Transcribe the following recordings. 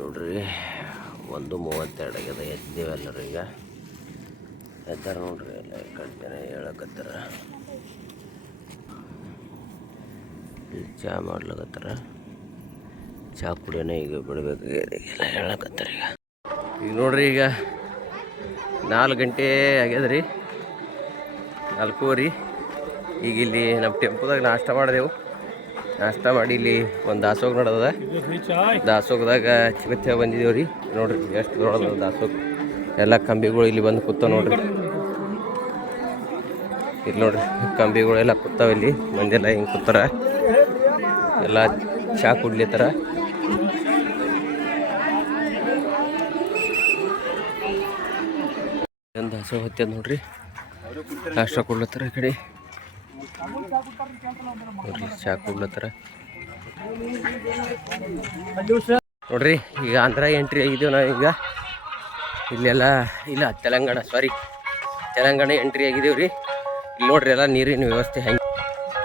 ನೋಡ್ರಿ 1:32 ಆಗ್ಯದ. ಎದ್ದೇವೆಲ್ಲರೂ ಈಗ ಎದ್ದಾರ ನೋಡ್ರಿ. ಎಲ್ಲ ಕಂಟೆನ ಹೇಳಕತ್ತಾರ. ಚಹಾ ಮಾಡ್ಲಕತ್ತಾರ. ಚಹಾ ಕುಡಿಯೋಣ ಈಗ ಬಿಡ್ಬೇಕಾಗ್ಯದ ಎಲ್ಲ ಹೇಳಕತ್ತಾರ. ಈಗ ನೋಡ್ರಿ ಈಗ 4 ಗಂಟೆ ಆಗ್ಯದ್ರಿ. 4:15. ಈಗ ಇಲ್ಲಿ ನಮ್ಮ ಟೆಂಪೋದಾಗ ನಾಷ್ಟ ಮಾಡಿದೆವು. ನಾಷ್ಟ ಮಾಡಿ ಇಲ್ಲಿ ಒಂದು ದಾಸೋಗ ನಡೆದ. ದಾಸೋಗದಾಗ ಚಿಕಿತ್ಸೆ ಬಂದಿದ್ದೇವೆ ರೀ. ನೋಡ್ರಿ ಎಷ್ಟು ದೊಡ್ಡದ ದಾಸೋಗ. ಎಲ್ಲ ಕಂಬಿಗಳು ಇಲ್ಲಿ ಬಂದು ಕೂತಾವ ನೋಡ್ರಿ. ಇಲ್ಲಿ ನೋಡ್ರಿ ಕಂಬಿಗಳೆಲ್ಲ ಕೂತಾವ. ಇಲ್ಲಿ ಮಂದೆಲ್ಲ ಹಿಂಗೆ ಕೂತಾರ. ಎಲ್ಲ ಚಹಾ ಕುಡ್ಲಿತ್ತಾರ. ಒಂದು ದಾಸೋಗ ಹತ್ತದ ನೋಡ್ರಿ. ನಾಷ್ಟ ಕೊಡ್ಲತ್ತಾರ. ಈ ಕಡೆ ನೋಡ್ರಿ ಚಹಾ ಕೊಡ್ಲತ್ತಾರ ನೋಡ್ರಿ. ಈಗ ಆಂಧ್ರ ಎಂಟ್ರಿ ಆಗಿದ್ದೇವೆ ನಾವು. ಈಗ ಇಲ್ಲೆಲ್ಲ ಇಲ್ಲ ತೆಲಂಗಾಣ ಎಂಟ್ರಿ ಆಗಿದ್ದೇವೆ ರೀ. ಇಲ್ಲಿ ನೋಡ್ರಿ ಎಲ್ಲ ನೀರಿನ ವ್ಯವಸ್ಥೆ ಹೆಂಗೆ.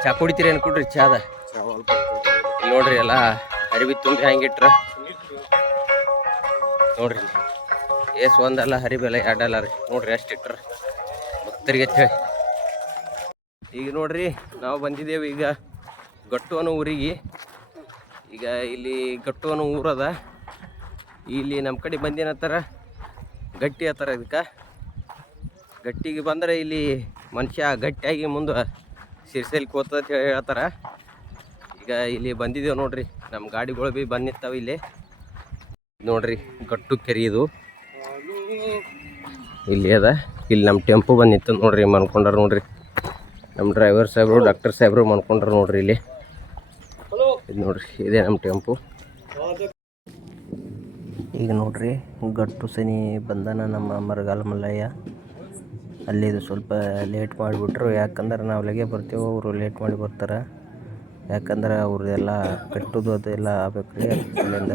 ಚಹಾ ಕುಡಿತೀರಿ ಅನ್ಕೊಡ್ರಿ. ಚಾದ ಇಲ್ಲಿ ನೋಡ್ರಿ ಎಲ್ಲ ಅರಿವಿ ತುಂಬಿ ಹೆಂಗಿಟ್ರ ನೋಡ್ರಿ. ಒಂದಲ್ಲ ಹರಿಬೆಲ್ಲ 2 ಅಲ್ಲ ರೀ. ನೋಡ್ರಿ ಎಷ್ಟು ಇಟ್ರ ಭಕ್ತರಿಗೆ ಹೇಳಿ. ಈಗ ನೋಡ್ರಿ ನಾವು ಬಂದಿದ್ದೇವೆ ಈಗ ಗಟ್ಟು ಅನ್ನೋ ಊರಿಗೆ. ಈಗ ಇಲ್ಲಿ ಗಟ್ಟು ಅನ್ನೋ ಊರದ. ಇಲ್ಲಿ ನಮ್ಮ ಕಡೆ ಬಂದೇನತ್ತಾರ ಗಟ್ಟಿ ಹತ್ತಾರ. ಇದಕ್ಕೆ ಗಟ್ಟಿಗೆ ಬಂದರೆ ಇಲ್ಲಿ ಮನುಷ್ಯ ಗಟ್ಟಿಯಾಗಿ ಮುಂದೆ ಸಿರ್ಸೆಲಿ ಕೂತದ ಹೇಳ್ತಾರ. ಈಗ ಇಲ್ಲಿ ಬಂದಿದ್ದೇವೆ ನೋಡ್ರಿ. ನಮ್ಮ ಗಾಡಿಗಳು ಭೀ ಬಂದು ನಿಂತಾವೆ ಇಲ್ಲಿ. ನೋಡ್ರಿ ಗಟ್ಟು ಕೆರೆ ಇದು ಇಲ್ಲಿ ಅದ. ಇಲ್ಲಿ ನಮ್ಮ ಟೆಂಪೋ ಬಂದು ನಿಂತದ ನೋಡ್ರಿ. ಮನ್ಕೊಂಡಾರ ನೋಡ್ರಿ. ನಮ್ಮ ಡ್ರೈವರ್ ಸಾಹೇಬರು ಡಾಕ್ಟರ್ ಸಾಹೇಬರು ಮನ್ಕೊಂಡ್ರು ನೋಡ್ರಿ. ಇಲ್ಲಿ ಇದು ನೋಡ್ರಿ ಇದೇ ನಮ್ಮ ಟೆಂಪು. ಈಗ ನೋಡ್ರಿ ಗಟ್ಟು ಸನಿ ಬಂದಾನ ನಮ್ಮ ಮರಗಾಲ ಮಲ್ಲಯ್ಯ. ಅಲ್ಲಿದು ಸ್ವಲ್ಪ ಲೇಟ್ ಮಾಡಿಬಿಟ್ರು. ಯಾಕಂದ್ರೆ ನಾವು ಲಗೆ ಬರ್ತೀವಿ, ಅವರು ಲೇಟ್ ಮಾಡಿ ಬರ್ತಾರೆ. ಯಾಕಂದ್ರೆ ಅವ್ರದ್ದೆಲ್ಲ ಕಟ್ಟೋದು ಅದೆಲ್ಲ ಆಗ್ಬೇಕು ರೀ. ಅಲ್ಲಿಂದ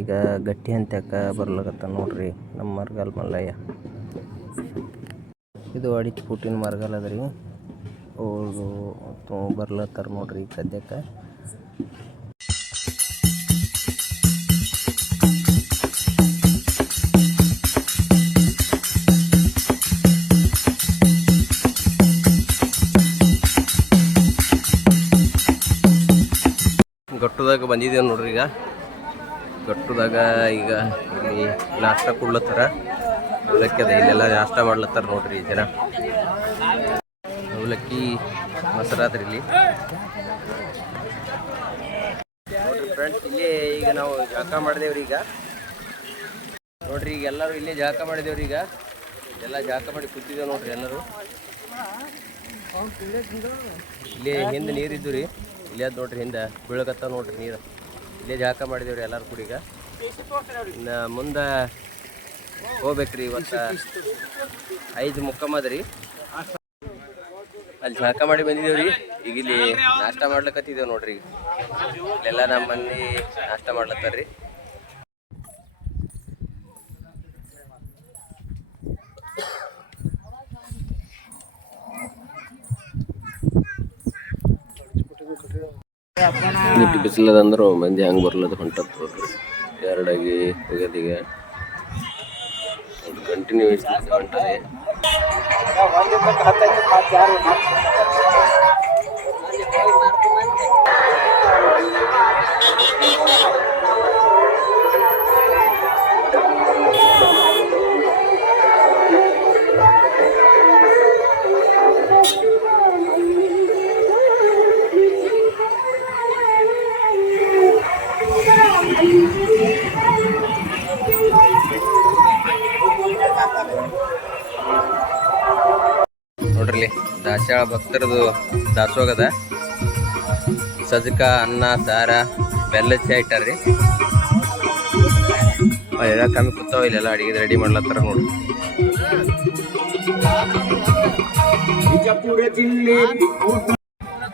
ಈಗ ಗಟ್ಟಿ ಅಂತಕ್ಕ ಬರ್ಲಾಗತ್ತ ನೋಡ್ರಿ ನಮ್ಮ ಮರಗಾಲ ಮಲ್ಲಯ್ಯ. ಇದು ಅಡಿಕೆ ಪುಟ್ಟಿನ ಮರಗಾಲ ಅದ ರೀ. ಅವರು ಬರ್ಲತ್ತಾರ ನೋಡ್ರಿ ಈಗ ಸದ್ಯಕ್ಕೆ. ಗಟ್ಟುದಾಗ ಬಂದಿದ್ದೇವೆ ನೋಡ್ರಿ. ಈಗ ಗಟ್ಟುದಾಗ ಈಗ ಇಲ್ಲಿ ನಾಷ್ಟ ಕೊಡ್ಲತ್ತಾರ. ಅವಲಕ್ಕಿ ಅದ. ಇಲ್ಲೆಲ್ಲ ನಾಷ್ಟ ಮಾಡ್ಲತ್ತಾರ ನೋಡ್ರಿ ಜನ. ಅವಲಕ್ಕಿ ಮೊಸರಾದ್ರಿ ಇಲ್ಲಿ ನೋಡ್ರಿ ಫ್ರೆಂಡ್ಸ್. ಇಲ್ಲೇ ಈಗ ನಾವು ಜಳಕ ಮಾಡಿದೇವ್ರಿ. ಈಗ ನೋಡ್ರಿ ಈಗ ಎಲ್ಲರೂ ಇಲ್ಲೇ ಜಳಕ ಮಾಡಿದೇವ್ರಿ. ಈಗ ಎಲ್ಲ ಜಳಕ ಮಾಡಿ ಕೂತಿದ್ದೇವೆ ನೋಡ್ರಿ ಎಲ್ಲರೂ. ಇಲ್ಲೇ ಹಿಂದೆ ನೀರಿದ್ದು ರೀ. ಇಲ್ಲೇ ಅದು ನೋಡ್ರಿ ಹಿಂದೆ ಬೀಳಕತ್ತ ನೋಡ್ರಿ ನೀರು. ಇಲ್ಲೇ ಜಳಕ ಮಾಡಿದೇವ್ರಿ ಎಲ್ಲರೂ ಕೂಡ. ಈಗ ಇನ್ನು ಮುಂದೆ ಹೋಗ್ಬೇಕ್ರಿ. ಇವತ್ತು 5 ಮುಕ್ಕಮ್ಮದ್ರಿ. ಅಲ್ಲಿ ಜಳಕ ಮಾಡಿ ಬಂದಿದ್ದೇವ್ರಿ. ಈಗ ಇಲ್ಲಿ ನಾಷ್ಟ ಮಾಡ್ಲಕತ್ತಿದ್ದೇವೆ ನೋಡ್ರಿ. ಇಲ್ಲೆಲ್ಲ ನಮ್ಮ ಮಂದಿ ನಾಷ್ಟ ಮಾಡ್ಲತ್ತಾರ್ರಿ. ನಿಟ್ಟು ಬಿಸಿಲದಂದ್ರೆ ಮಂದಿ ಹಂಗೆ ಬರ್ಲದ ಹೊಂಟತ್ ನೋಡ್ರಿ. 2 ಆಗಿ ಹೋಗ್ಯದೀಗ ಕಂಟಿನ್ಯೂ ಹೊಂಟದೆ. ನೋಡ್ರಿ ದಾಸ್ಯಾಳ ಭಕ್ತರದು ದಾಸೋಗದ. ಸಜ್ಕ ಅನ್ನ ಸಾರ ಬೆಲ್ಲದ ಚಾ ಇಟ್ಟಾರ್ರಿ. ಎಲ್ಲ ಕಮ್ಮಿ ಕೂತಾವ. ಇಲ್ಲೆಲ್ಲ ಅಡಿಗೆ ರೆಡಿ ಮಾಡ್ಲತ್ತಾರ ನೋಡ್ರಿ.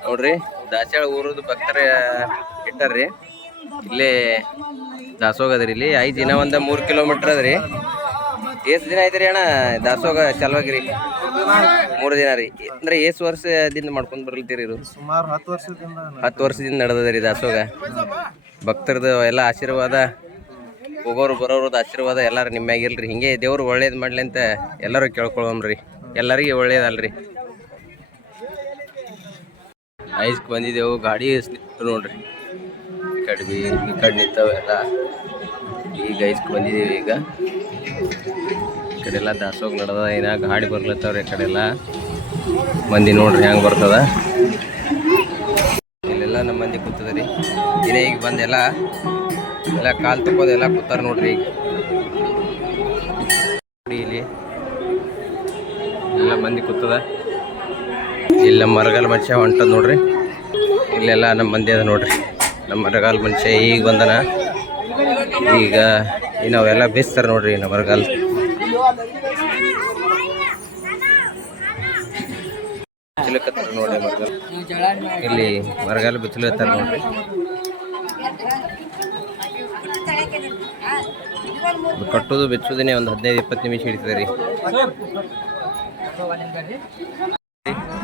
ನೋಡ್ರಿ ದಾಸ್ಯಾಳ ಊರದ್ದು ಭಕ್ತರ ಇಟ್ಟಾರ್ರಿ. ಇಲ್ಲೇ ದಾಸೋಗದ್ರಿ. ಇಲ್ಲಿ 5 ದಿನ 3 ಕಿಲೋಮೀಟರ್ ಅದ್ರಿ. ಎಷ್ಟು ದಿನ ಆಯ್ತು ರೀ ಅಣ್ಣ ದಾಸೋಗ ಚಾಲುವಾಗಿರಿ? 3 ದಿನ ರೀ. ಅಂದ್ರೆ ಎಷ್ಟು ವರ್ಷದಿಂದ ಮಾಡ್ಕೊಂಡು ಬರ್ಲಿತ್ತೀರಿ ಇದು? ಸುಮಾರು 10 ವರ್ಷದಿಂದ ನಡೆದದ ರೀ ದಾಸೋಗ. ಭಕ್ತರದು ಎಲ್ಲ ಆಶೀರ್ವಾದ ಹೋಗೋರು ಬರೋರದ ಆಶೀರ್ವಾದ ಎಲ್ಲರೂ ನಿಮ್ಮ ಮ್ಯಾಗಿಲ್ರಿ. ಹಿಂಗೆ ದೇವ್ರು ಒಳ್ಳೇದು ಮಾಡ್ಲಿ ಅಂತ ಎಲ್ಲರೂ ಕೇಳ್ಕೊಳಮ್ರಿ. ಎಲ್ಲರಿಗೆ ಒಳ್ಳೇದಲ್ರಿ. ಐಸ್ಕ್ ಬಂದಿದ್ದೆವು, ಗಾಡಿ ನೋಡ್ರಿ ಈ ಕಡೆ ನಿಂತವೆಲ್ಲ. ಈಗ ಐಸ್ಕ್ ಬಂದಿದ್ದೀವಿ. ಈಗ ಈ ಕಡೆ ಎಲ್ಲ ದಾಸೋಗ ನಡೆದ, ಏನ ಗಾಡಿ ಬರ್ಲತ್ತವ್ರಿ. ಈ ಕಡೆ ಎಲ್ಲ ಮಂದಿ ನೋಡ್ರಿ ಹೆಂಗೆ ಬರ್ತದ. ಇಲ್ಲೆಲ್ಲ ನಮ್ಮ ಮಂದಿ ಕೂತದ್ರಿ. ಈಗ ಬಂದೆಲ್ಲ ಎಲ್ಲ ಕಾಲು ತಕ್ಕೋದು ಎಲ್ಲ ಕೂತಾರ ನೋಡ್ರಿ. ಈಗ ಇಲ್ಲಿ ಎಲ್ಲ ಮಂದಿ ಕೂತದ. ಇಲ್ಲಿ ನಮ್ಮ ಮರಗಾಲ ಮನುಷ್ಯ ಹೊಂಟದ ನೋಡ್ರಿ. ಇಲ್ಲೆಲ್ಲ ನಮ್ಮ ಮಂದಿ ಅದ ನೋಡ್ರಿ. ನಮ್ಮ ಮರಗಾಲ ಮನುಷ್ಯ ಈಗ ಬಂದನ. ಈಗ ನಾವೆಲ್ಲ ಬೇಯಿಸ್ತಾರೆ ನೋಡ್ರಿ ನಮ್ಮ ಮರಗಾಲ. ಬಿಚ್ಚಲಕತ್ತಾರ ನೋಡ್ರಿ ಮರಗಾಲ. ಇಲ್ಲಿ ಮರಗಾಲ ಬಿಚ್ಚಲತ್ತಾರ ನೋಡ್ರಿ. ಕಟ್ಟೋದು ಬೆಚ್ಚೋದೇನೆ ಒಂದು 15-20 ನಿಮಿಷ ಹಿಡಿತದೆ ರೀ.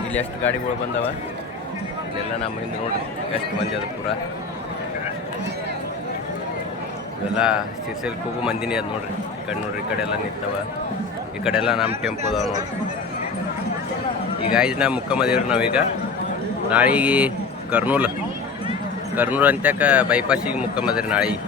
ಇಲ್ಲಿ ಎಷ್ಟು ಗಾಡಿಗಳು ಬಂದವ. ಇಲ್ಲೆಲ್ಲ ನಮ್ಮ ಹಿಂದೆ ನೋಡ್ರಿ ಎಷ್ಟು ಮಂದಿ ಅದ. ಪೂರ ಇವೆಲ್ಲ ಸಿರ್ಸೆಲ್ ಕೂಗು ಮಂದಿನೇ ಅದ ನೋಡ್ರಿ. ಈ ಕಡೆ ನೋಡ್ರಿ, ಈ ಕಡೆ ಎಲ್ಲ ನಿಂತವ. ಈ ಕಡೆ ಎಲ್ಲ ನಮ್ಮ ಟೆಂಪೋ ಅದಾವ ನೋಡ್ರಿ. ಈಗ ನಾ ಮುಕ್ಕಮದೇವ್ರಿ. ನಾವೀಗ ನಾಳೆಗೆ ಕರ್ನೂಲ್ ಅಂತ್ಯಾಕ ಬೈಪಾಸಿಗೆ ಮುಕ್ಕಮದ್ರಿ ನಾಳೆಗೆ.